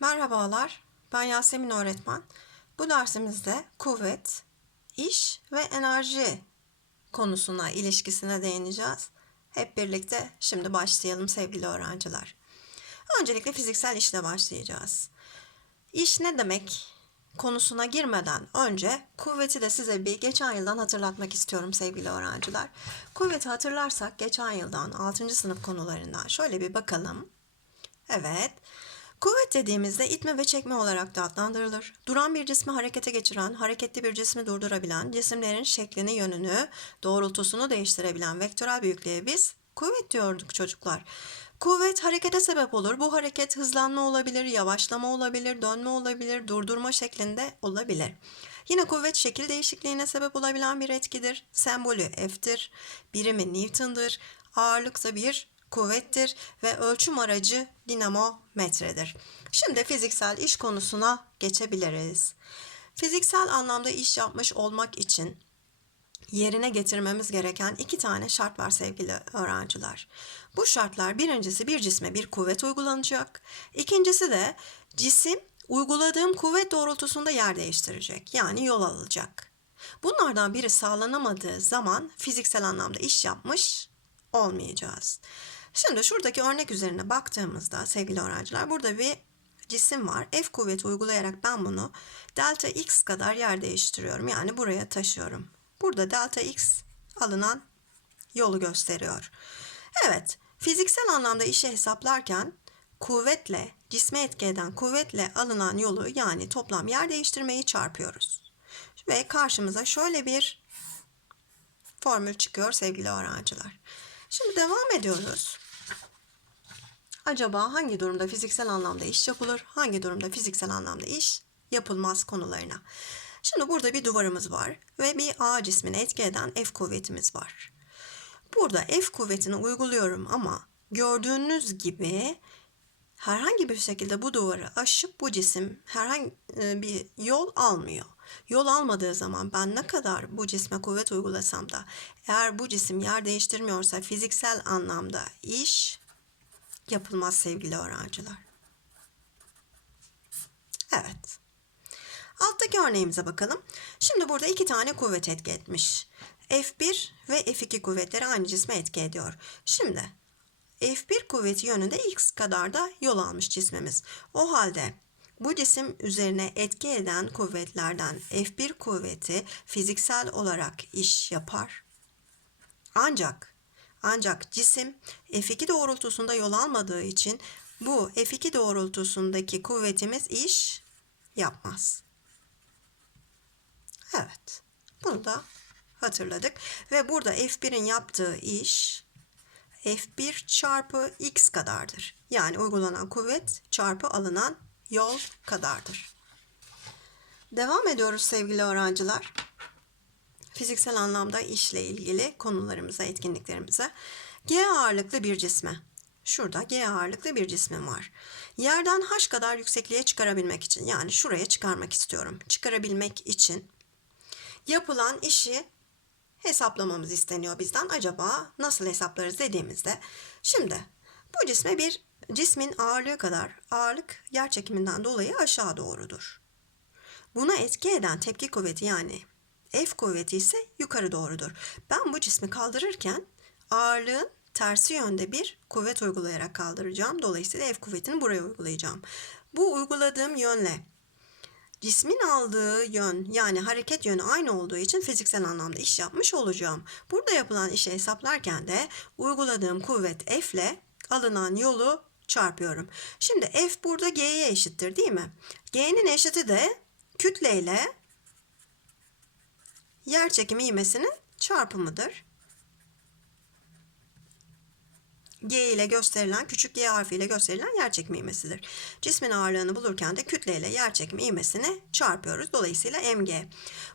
Merhabalar, ben Yasemin öğretmen. Bu dersimizde kuvvet, iş ve enerji konusuna, ilişkisine değineceğiz. Hep birlikte şimdi başlayalım sevgili öğrenciler. Öncelikle fiziksel işle başlayacağız. İş ne demek konusuna girmeden önce kuvveti de size bir geçen yıldan hatırlatmak istiyorum sevgili öğrenciler. Kuvveti hatırlarsak geçen yıldan 6. sınıf konularından şöyle bir bakalım. Evet. Kuvvet dediğimizde itme ve çekme olarak da adlandırılır. Duran bir cismi harekete geçiren, hareketli bir cismi durdurabilen, cisimlerin şeklini, yönünü, doğrultusunu değiştirebilen vektörel büyüklüğe biz kuvvet diyorduk çocuklar. Kuvvet harekete sebep olur. Bu hareket hızlanma olabilir, yavaşlama olabilir, dönme olabilir, durdurma şeklinde olabilir. Yine kuvvet şekil değişikliğine sebep olabilen bir etkidir. Sembolü F'tir, birimi Newton'dır, ağırlıksa bir kuvvettir ve ölçüm aracı dinamometredir. Şimdi fiziksel iş konusuna geçebiliriz. Fiziksel anlamda iş yapmış olmak için yerine getirmemiz gereken iki tane şart var sevgili öğrenciler. Bu şartlar birincisi bir cisme bir kuvvet uygulanacak. İkincisi de cisim uyguladığım kuvvet doğrultusunda yer değiştirecek. Yani yol alacak. Bunlardan biri sağlanamadığı zaman fiziksel anlamda iş yapmış olmayacağız. Şimdi şuradaki örnek üzerine baktığımızda sevgili öğrenciler burada bir cisim var. F kuvveti uygulayarak ben bunu delta x kadar yer değiştiriyorum. Yani buraya taşıyorum. Burada delta x alınan yolu gösteriyor. Evet, fiziksel anlamda işi hesaplarken kuvvetle, cisme etki eden kuvvetle alınan yolu yani toplam yer değiştirmeyi çarpıyoruz. Ve karşımıza şöyle bir formül çıkıyor sevgili öğrenciler. Şimdi devam ediyoruz. Acaba hangi durumda fiziksel anlamda iş yapılır, hangi durumda fiziksel anlamda iş yapılmaz konularına. Şimdi burada bir duvarımız var ve bir A cismini etki eden F kuvvetimiz var. Burada F kuvvetini uyguluyorum ama gördüğünüz gibi herhangi bir şekilde bu duvarı aşıp bu cisim herhangi e, bir yol almıyor. Yol almadığı zaman ben ne kadar bu cisme kuvvet uygulasam da eğer bu cisim yer değiştirmiyorsa fiziksel anlamda iş yapılmaz sevgili öğrenciler. Evet. Alttaki örneğimize bakalım. Şimdi burada iki tane kuvvet etki etmiş. F1 ve F2 kuvvetleri aynı cisme etki ediyor. Şimdi F1 kuvveti yönünde x kadar da yol almış cismimiz. O halde bu cisim üzerine etki eden kuvvetlerden F1 kuvveti fiziksel olarak iş yapar. Ancak ancak cisim F2 doğrultusunda yol almadığı için bu F2 doğrultusundaki kuvvetimiz iş yapmaz. Evet. Bunu da hatırladık. Ve burada F1'in yaptığı iş F1 çarpı X kadardır. Yani uygulanan kuvvet çarpı alınan yol kadardır. Devam ediyoruz sevgili öğrenciler. Fiziksel anlamda işle ilgili konularımıza, etkinliklerimize. G ağırlıklı bir cisme. Şurada G ağırlıklı bir cismim var. Yerden H kadar yüksekliğe çıkarabilmek için yani şuraya çıkarmak istiyorum. Çıkarabilmek için yapılan işi hesaplamamız isteniyor bizden. Acaba nasıl hesaplarız dediğimizde şimdi bu cisme bir cismin ağırlığı kadar ağırlık yer çekiminden dolayı aşağı doğrudur. Buna etki eden tepki kuvveti yani F kuvveti ise yukarı doğrudur. Ben bu cismi kaldırırken ağırlığın tersi yönde bir kuvvet uygulayarak kaldıracağım. Dolayısıyla F kuvvetini buraya uygulayacağım. Bu uyguladığım yönle cismin aldığı yön yani hareket yönü aynı olduğu için fiziksel anlamda iş yapmış olacağım. Burada yapılan işi hesaplarken de uyguladığım kuvvet F ile alınan yolu çarpıyorum. Şimdi F burada G'ye eşittir değil mi? G'nin eşiti de kütle ile yer çekimi ivmesinin çarpımıdır. G ile gösterilen küçük G harfiyle gösterilen yer çekimi ivmesidir. Cismin ağırlığını bulurken de kütle ile yer çekimi ivmesini çarpıyoruz. Dolayısıyla mg.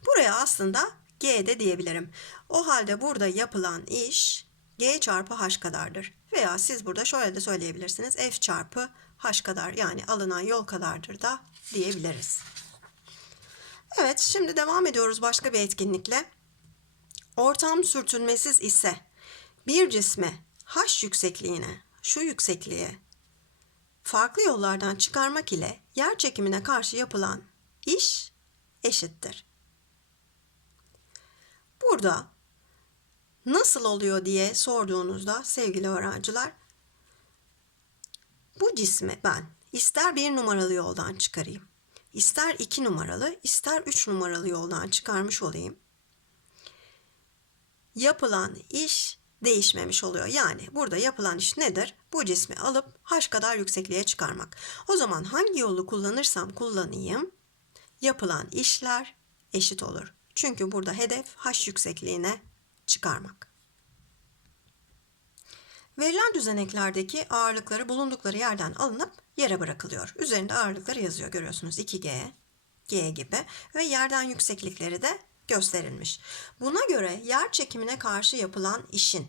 Buraya aslında G de diyebilirim. O halde burada yapılan iş G çarpı H kadardır. Veya siz burada şöyle de söyleyebilirsiniz. F çarpı H kadar yani alınan yol kadardır da diyebiliriz. Evet şimdi devam ediyoruz başka bir etkinlikle. Ortam sürtünmesiz ise bir cisme h yüksekliğine, şu yüksekliğe farklı yollardan çıkarmak ile yer çekimine karşı yapılan iş eşittir. Burada nasıl oluyor diye sorduğunuzda sevgili öğrenciler bu cismi ben ister bir numaralı yoldan çıkarayım, ister iki numaralı, ister üç numaralı yoldan çıkarmış olayım. Yapılan iş değişmemiş oluyor. Yani burada yapılan iş nedir? Bu cismi alıp h kadar yüksekliğe çıkarmak. O zaman hangi yolu kullanırsam kullanayım yapılan işler eşit olur. Çünkü burada hedef h yüksekliğine çıkarmak. Verilen düzeneklerdeki ağırlıkları bulundukları yerden alınıp yere bırakılıyor. Üzerinde ağırlıkları yazıyor görüyorsunuz 2G, G gibi ve yerden yükseklikleri de gösterilmiş. Buna göre yer çekimine karşı yapılan işin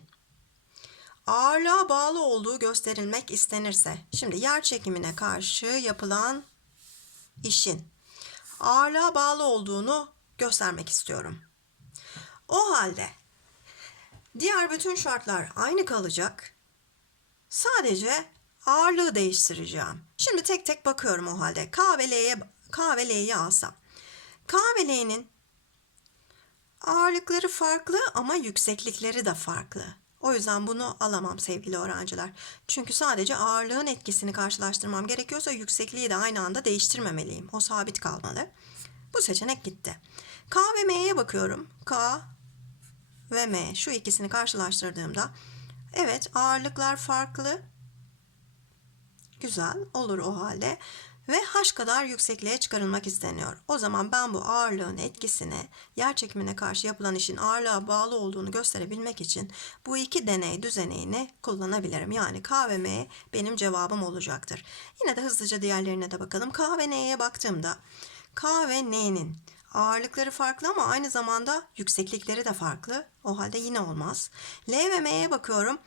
ağırlığa bağlı olduğu gösterilmek istenirse, şimdi yer çekimine karşı yapılan işin ağırlığa bağlı olduğunu göstermek istiyorum. O halde diğer bütün şartlar aynı kalacak. Sadece ağırlığı değiştireceğim. Şimdi tek tek bakıyorum o halde. K ve L'ye K ve L'yi alsam. K ve L'nin ağırlıkları farklı ama yükseklikleri de farklı. O yüzden bunu alamam sevgili öğrenciler. Çünkü sadece ağırlığın etkisini karşılaştırmam gerekiyorsa yüksekliği de aynı anda değiştirmemeliyim. O sabit kalmalı. Bu seçenek gitti. K ve M'ye bakıyorum. K ve M şu ikisini karşılaştırdığımda evet ağırlıklar farklı. Güzel olur o halde ve h kadar yüksekliğe çıkarılmak isteniyor. O zaman ben bu ağırlığın etkisini yer çekimine karşı yapılan işin ağırlığa bağlı olduğunu gösterebilmek için bu iki deney düzeneyini kullanabilirim. Yani K ve M benim cevabım olacaktır. Yine de hızlıca diğerlerine de bakalım. K ve N'ye baktığımda K ve N'nin ağırlıkları farklı ama aynı zamanda yükseklikleri de farklı. O halde yine olmaz. L ve M'ye bakıyorum.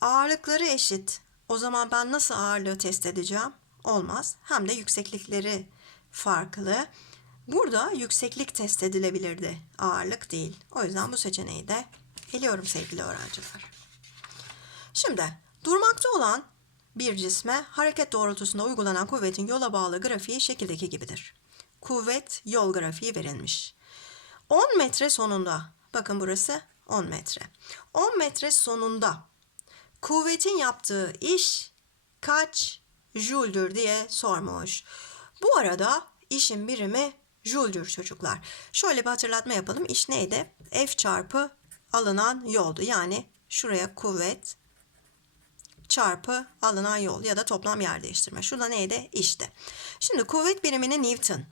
Ağırlıkları eşit. O zaman ben nasıl ağırlığı test edeceğim? olmaz. Hem de yükseklikleri farklı. Burada yükseklik test edilebilirdi. Ağırlık değil. O yüzden bu seçeneği de eliyorum sevgili öğrenciler. Şimdi durmakta olan bir cisme hareket doğrultusunda uygulanan kuvvetin yola bağlı grafiği şekildeki gibidir. Kuvvet yol grafiği verilmiş. 10 metre sonunda, bakın burası 10 metre. 10 metre sonunda kuvvetin yaptığı iş kaç Joule'dür diye sormuş. Bu arada işin birimi Joule'dür çocuklar. Şöyle bir hatırlatma yapalım. İş neydi? F çarpı alınan yoldu. Yani şuraya kuvvet çarpı alınan yol ya da toplam yer değiştirme. Şurada neydi? İşte. Şimdi kuvvet birimini Newton,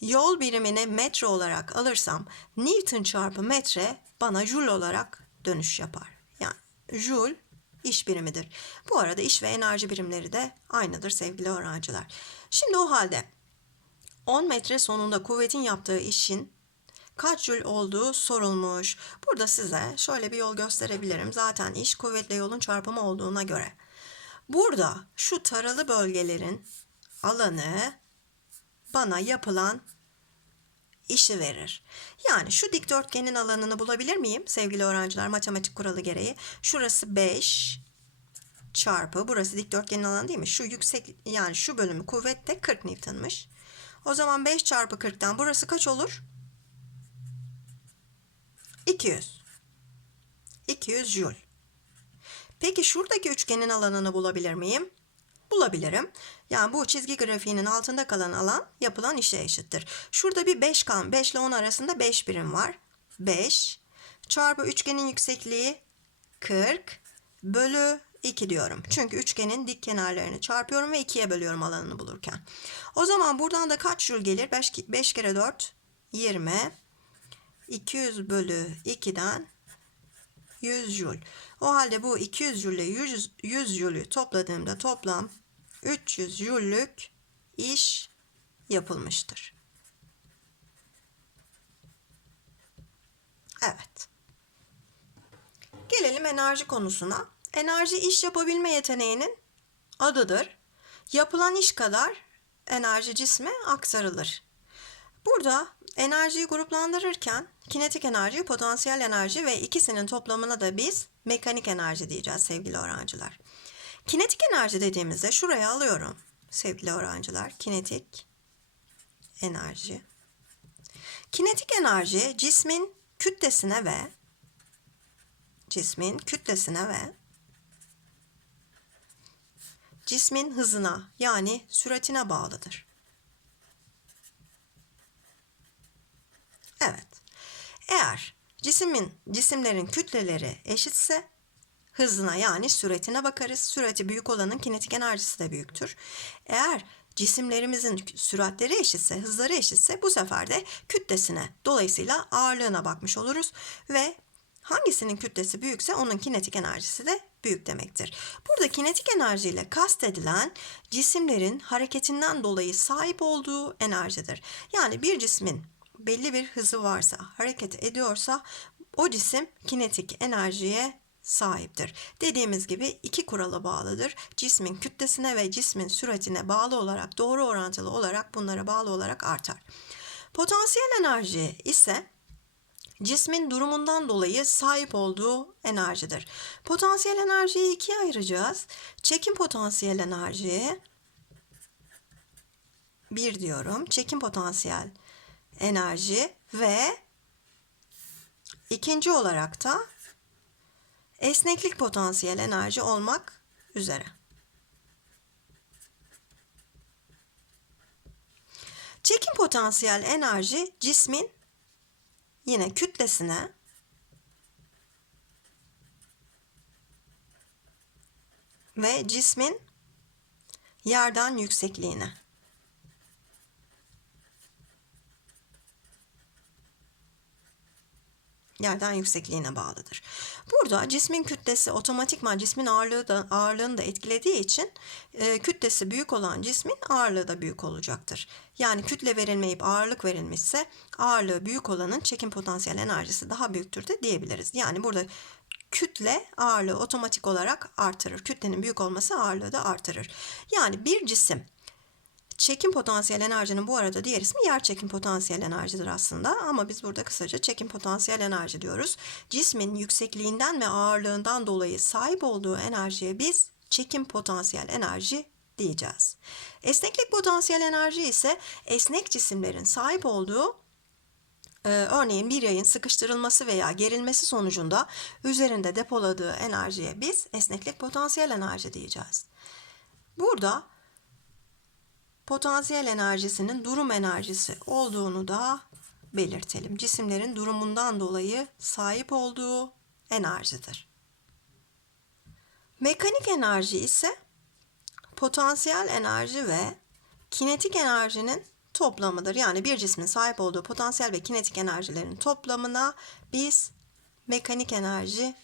yol birimini metre olarak alırsam Newton çarpı metre bana joule olarak dönüş yapar. Yani joule iş birimidir. Bu arada iş ve enerji birimleri de aynıdır sevgili öğrenciler. Şimdi o halde 10 metre sonunda kuvvetin yaptığı işin kaç jül olduğu sorulmuş. Burada size şöyle bir yol gösterebilirim. Zaten iş kuvvetle yolun çarpımı olduğuna göre. Burada şu taralı bölgelerin alanı bana yapılan işi verir. Yani şu dikdörtgenin alanını bulabilir miyim sevgili öğrenciler matematik kuralı gereği? Şurası 5 çarpı burası dikdörtgenin alanı değil mi? Şu yüksek yani şu bölümü kuvvette 40 Newton'mış. O zaman 5 çarpı 40'tan burası kaç olur? 200. 200 joule. Peki şuradaki üçgenin alanını bulabilir miyim? Bulabilirim. Yani bu çizgi grafiğinin altında kalan alan yapılan işe eşittir. Şurada bir 5 kan 5 ile 10 arasında 5 birim var. 5 çarpı üçgenin yüksekliği 40 bölü 2 diyorum. Çünkü üçgenin dik kenarlarını çarpıyorum ve 2'ye bölüyorum alanını bulurken. O zaman buradan da kaç jül gelir? 5, 5 kere 4 20 200 bölü 2'den 100 jül. O halde bu 200 jül ile 100, 100 jülü topladığımda toplam 300 jüllük iş yapılmıştır. Evet. Gelelim enerji konusuna. Enerji iş yapabilme yeteneğinin adıdır. Yapılan iş kadar enerji cisme aktarılır. Burada enerjiyi gruplandırırken kinetik enerji, potansiyel enerji ve ikisinin toplamına da biz mekanik enerji diyeceğiz sevgili öğrenciler. Kinetik enerji dediğimizde şuraya alıyorum sevgili öğrenciler. Kinetik enerji. Kinetik enerji cismin kütlesine ve cismin kütlesine ve cismin hızına yani süratine bağlıdır. Evet. Eğer cismin cisimlerin kütleleri eşitse hızına yani süratine bakarız. Sürati büyük olanın kinetik enerjisi de büyüktür. Eğer cisimlerimizin süratleri eşitse, hızları eşitse bu sefer de kütlesine, dolayısıyla ağırlığına bakmış oluruz ve hangisinin kütlesi büyükse onun kinetik enerjisi de büyük demektir. Burada kinetik enerjiyle kastedilen cisimlerin hareketinden dolayı sahip olduğu enerjidir. Yani bir cismin belli bir hızı varsa, hareket ediyorsa o cisim kinetik enerjiye sahiptir. Dediğimiz gibi iki kurala bağlıdır. Cismin kütlesine ve cismin süratine bağlı olarak doğru orantılı olarak bunlara bağlı olarak artar. Potansiyel enerji ise cismin durumundan dolayı sahip olduğu enerjidir. Potansiyel enerjiyi ikiye ayıracağız. Çekim potansiyel enerji bir diyorum. Çekim potansiyel enerji ve ikinci olarak da esneklik potansiyel enerji olmak üzere. Çekim potansiyel enerji cismin yine kütlesine ve cismin yerden yüksekliğine yerden yüksekliğine bağlıdır. Burada cismin kütlesi otomatikman cismin ağırlığı da ağırlığını da etkilediği için e, kütlesi büyük olan cismin ağırlığı da büyük olacaktır. Yani kütle verilmeyip ağırlık verilmişse ağırlığı büyük olanın çekim potansiyel enerjisi daha büyüktür de diyebiliriz. Yani burada kütle ağırlığı otomatik olarak artırır. Kütlenin büyük olması ağırlığı da artırır. Yani bir cisim Çekim potansiyel enerjinin bu arada diğer ismi yer çekim potansiyel enerjidir aslında ama biz burada kısaca çekim potansiyel enerji diyoruz. Cismin yüksekliğinden ve ağırlığından dolayı sahip olduğu enerjiye biz çekim potansiyel enerji diyeceğiz. Esneklik potansiyel enerji ise esnek cisimlerin sahip olduğu ee, örneğin bir yayın sıkıştırılması veya gerilmesi sonucunda üzerinde depoladığı enerjiye biz esneklik potansiyel enerji diyeceğiz. Burada potansiyel enerjisinin durum enerjisi olduğunu da belirtelim. Cisimlerin durumundan dolayı sahip olduğu enerjidir. Mekanik enerji ise potansiyel enerji ve kinetik enerjinin toplamıdır. Yani bir cismin sahip olduğu potansiyel ve kinetik enerjilerin toplamına biz mekanik enerji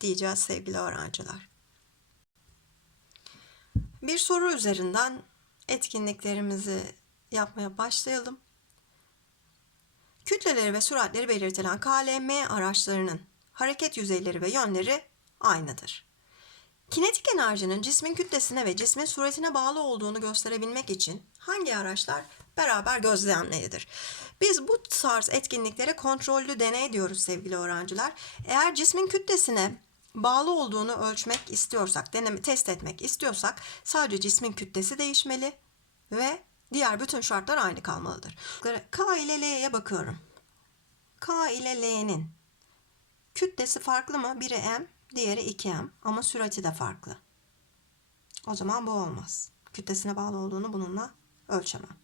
diyeceğiz sevgili öğrenciler. Bir soru üzerinden etkinliklerimizi yapmaya başlayalım. Kütleleri ve süratleri belirtilen KLM araçlarının hareket yüzeyleri ve yönleri aynıdır. Kinetik enerjinin cismin kütlesine ve cismin süratine bağlı olduğunu gösterebilmek için hangi araçlar beraber gözlemleridir? Biz bu tarz etkinliklere kontrollü deney diyoruz sevgili öğrenciler. Eğer cismin kütlesine bağlı olduğunu ölçmek istiyorsak, deneme, test etmek istiyorsak sadece cismin kütlesi değişmeli ve diğer bütün şartlar aynı kalmalıdır. K ile L'ye bakıyorum. K ile L'nin kütlesi farklı mı? Biri M, diğeri 2M ama sürati de farklı. O zaman bu olmaz. Kütlesine bağlı olduğunu bununla ölçemem.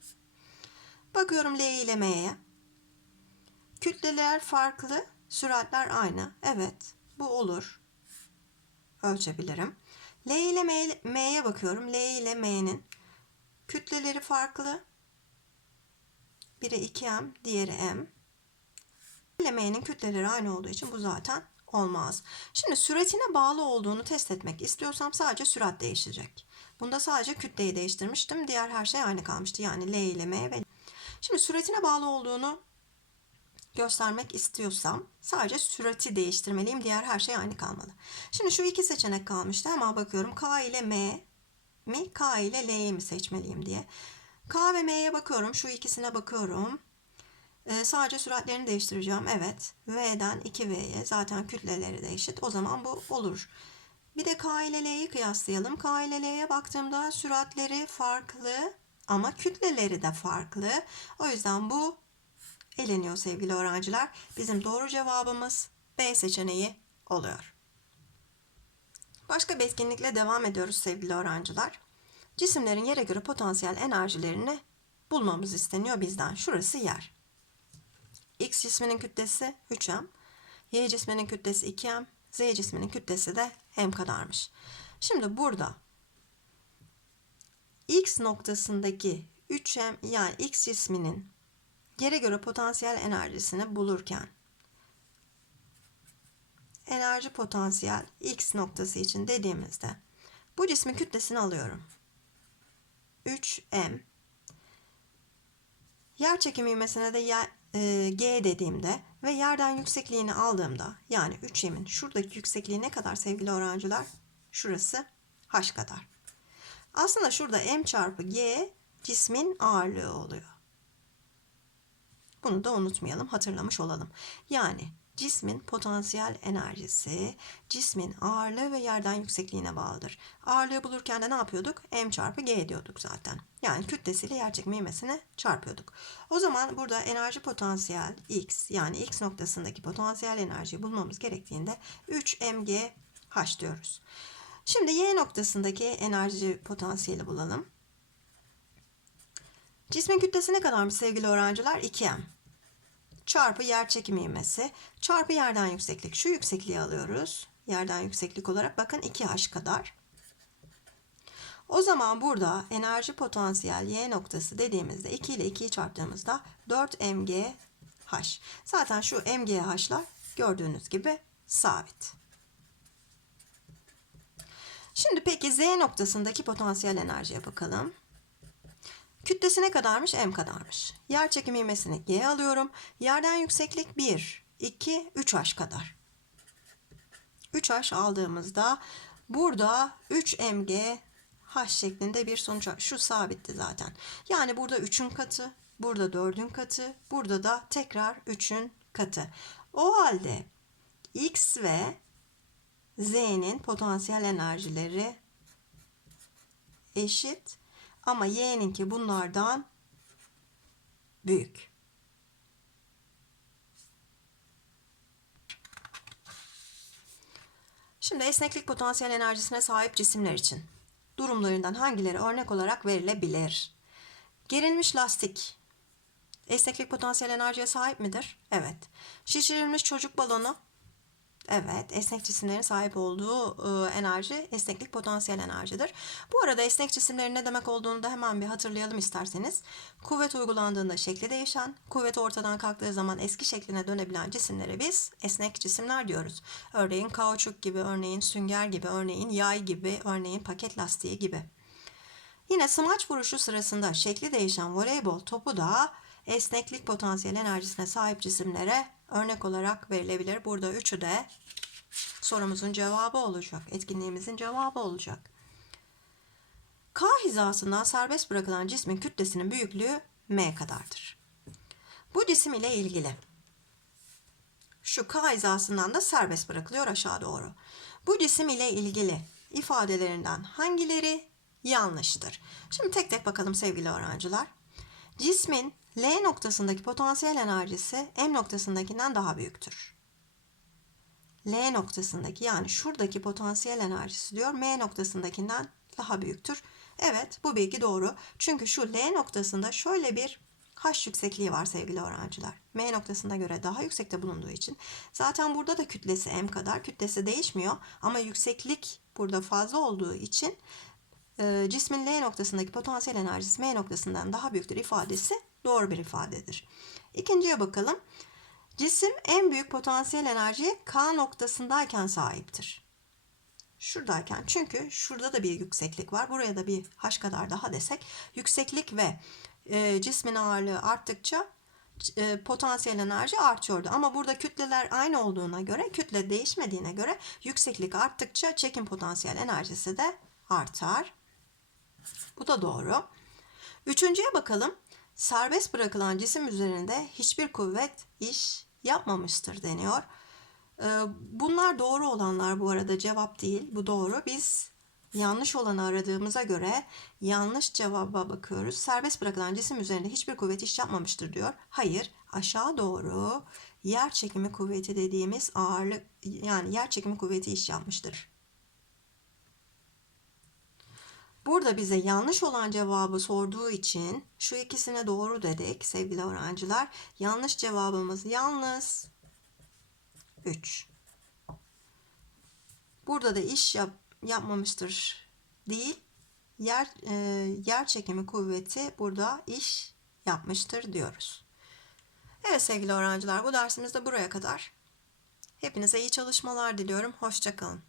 Bakıyorum L ile M'ye. Kütleler farklı, süratler aynı. Evet, bu olur ölçebilirim. L ile M'ye bakıyorum. L ile M'nin kütleleri farklı. Biri 2M, diğeri M. L ile M'nin kütleleri aynı olduğu için bu zaten olmaz. Şimdi süratine bağlı olduğunu test etmek istiyorsam sadece sürat değişecek. Bunda sadece kütleyi değiştirmiştim. Diğer her şey aynı kalmıştı. Yani L ile M ve Şimdi süratine bağlı olduğunu göstermek istiyorsam sadece sürati değiştirmeliyim. Diğer her şey aynı kalmalı. Şimdi şu iki seçenek kalmıştı ama bakıyorum K ile M mi K ile L'yi mi seçmeliyim diye. K ve M'ye bakıyorum. Şu ikisine bakıyorum. Ee, sadece süratlerini değiştireceğim. Evet. V'den 2V'ye zaten kütleleri de eşit. O zaman bu olur. Bir de K ile L'yi kıyaslayalım. K ile L'ye baktığımda süratleri farklı ama kütleleri de farklı. O yüzden bu eleniyor sevgili öğrenciler. Bizim doğru cevabımız B seçeneği oluyor. Başka bir etkinlikle devam ediyoruz sevgili öğrenciler. Cisimlerin yere göre potansiyel enerjilerini bulmamız isteniyor bizden. Şurası yer. X cisminin kütlesi 3m, Y cisminin kütlesi 2m, Z cisminin kütlesi de m kadarmış. Şimdi burada X noktasındaki 3m yani X cisminin yere göre potansiyel enerjisini bulurken enerji potansiyel X noktası için dediğimizde bu cismin kütlesini alıyorum. 3m yer çekimi ivmesine de yer, e, G dediğimde ve yerden yüksekliğini aldığımda yani 3m'in şuradaki yüksekliği ne kadar sevgili öğrenciler? Şurası h kadar. Aslında şurada m çarpı g cismin ağırlığı oluyor. Bunu da unutmayalım, hatırlamış olalım. Yani cismin potansiyel enerjisi cismin ağırlığı ve yerden yüksekliğine bağlıdır. Ağırlığı bulurken de ne yapıyorduk? m çarpı g diyorduk zaten. Yani kütlesiyle yerçekimi ivmesini çarpıyorduk. O zaman burada enerji potansiyel x yani x noktasındaki potansiyel enerjiyi bulmamız gerektiğinde 3 mg h diyoruz. Şimdi y noktasındaki enerji potansiyeli bulalım. Cismin kütlesi ne kadarmış sevgili öğrenciler? 2m çarpı yer çekimi ivmesi çarpı yerden yükseklik. Şu yüksekliği alıyoruz. Yerden yükseklik olarak bakın 2h kadar. O zaman burada enerji potansiyel y noktası dediğimizde 2 ile 2'yi çarptığımızda 4 mgh. Zaten şu mgh'lar gördüğünüz gibi sabit. Şimdi peki z noktasındaki potansiyel enerjiye bakalım. Kütlesi ne kadarmış? M kadarmış. Yer çekimi ivmesini G alıyorum. Yerden yükseklik 1, 2, 3H kadar. 3H aldığımızda burada 3 mg H şeklinde bir sonuç. Şu sabitti zaten. Yani burada 3'ün katı, burada 4'ün katı, burada da tekrar 3'ün katı. O halde X ve Z'nin potansiyel enerjileri eşit ama y'ninki bunlardan büyük. Şimdi esneklik potansiyel enerjisine sahip cisimler için durumlarından hangileri örnek olarak verilebilir? Gerilmiş lastik esneklik potansiyel enerjiye sahip midir? Evet. Şişirilmiş çocuk balonu Evet, esnek cisimlerin sahip olduğu enerji esneklik potansiyel enerjidir. Bu arada esnek cisimlerin ne demek olduğunu da hemen bir hatırlayalım isterseniz. Kuvvet uygulandığında şekli değişen, kuvvet ortadan kalktığı zaman eski şekline dönebilen cisimlere biz esnek cisimler diyoruz. Örneğin kauçuk gibi, örneğin sünger gibi, örneğin yay gibi, örneğin paket lastiği gibi. Yine smaç vuruşu sırasında şekli değişen voleybol topu da esneklik potansiyel enerjisine sahip cisimlere örnek olarak verilebilir. Burada üçü de sorumuzun cevabı olacak. Etkinliğimizin cevabı olacak. K hizasından serbest bırakılan cismin kütlesinin büyüklüğü m kadardır. Bu cisim ile ilgili şu K hizasından da serbest bırakılıyor aşağı doğru. Bu cisim ile ilgili ifadelerinden hangileri yanlıştır? Şimdi tek tek bakalım sevgili öğrenciler. Cismin L noktasındaki potansiyel enerjisi M noktasındakinden daha büyüktür. L noktasındaki yani şuradaki potansiyel enerjisi diyor M noktasındakinden daha büyüktür. Evet bu bilgi doğru. Çünkü şu L noktasında şöyle bir H yüksekliği var sevgili öğrenciler. M noktasına göre daha yüksekte bulunduğu için. Zaten burada da kütlesi M kadar. Kütlesi değişmiyor ama yükseklik burada fazla olduğu için e, cismin L noktasındaki potansiyel enerjisi M noktasından daha büyüktür ifadesi doğru bir ifadedir. İkinciye bakalım. Cisim en büyük potansiyel enerjiye K noktasındayken sahiptir. Şuradayken çünkü şurada da bir yükseklik var. Buraya da bir H kadar daha desek yükseklik ve e, cismin ağırlığı arttıkça e, potansiyel enerji artıyordu. Ama burada kütleler aynı olduğuna göre, kütle değişmediğine göre yükseklik arttıkça çekim potansiyel enerjisi de artar. Bu da doğru. Üçüncüye bakalım. Serbest bırakılan cisim üzerinde hiçbir kuvvet iş yapmamıştır deniyor. Ee, bunlar doğru olanlar bu arada cevap değil. Bu doğru. Biz yanlış olanı aradığımıza göre yanlış cevaba bakıyoruz. Serbest bırakılan cisim üzerinde hiçbir kuvvet iş yapmamıştır diyor. Hayır. Aşağı doğru yer çekimi kuvveti dediğimiz ağırlık yani yer çekimi kuvveti iş yapmıştır. Burada bize yanlış olan cevabı sorduğu için şu ikisine doğru dedik sevgili öğrenciler. Yanlış cevabımız yalnız 3. Burada da iş yap, yapmamıştır değil. Yer e, yer çekimi kuvveti burada iş yapmıştır diyoruz. Evet sevgili öğrenciler bu dersimiz de buraya kadar. Hepinize iyi çalışmalar diliyorum. Hoşçakalın.